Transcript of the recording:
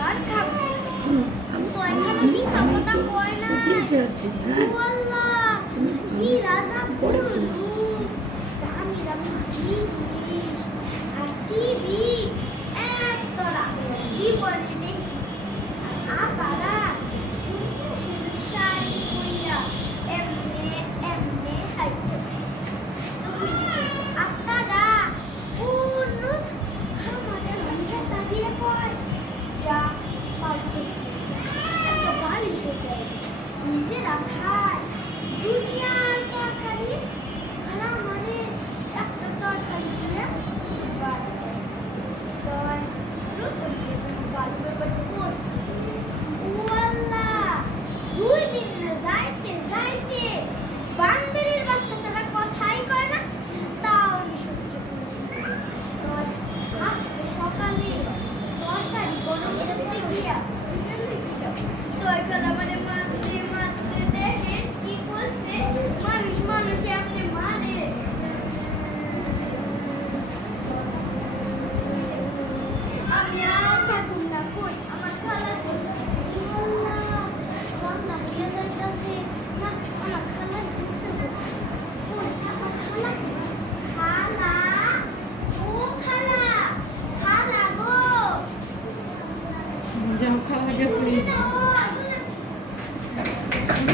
আর খাবো তো এখানে মিথ্যা কথা কয় না আল্লাহ কি রাজা বড় দামি দামি জিনিস আর কি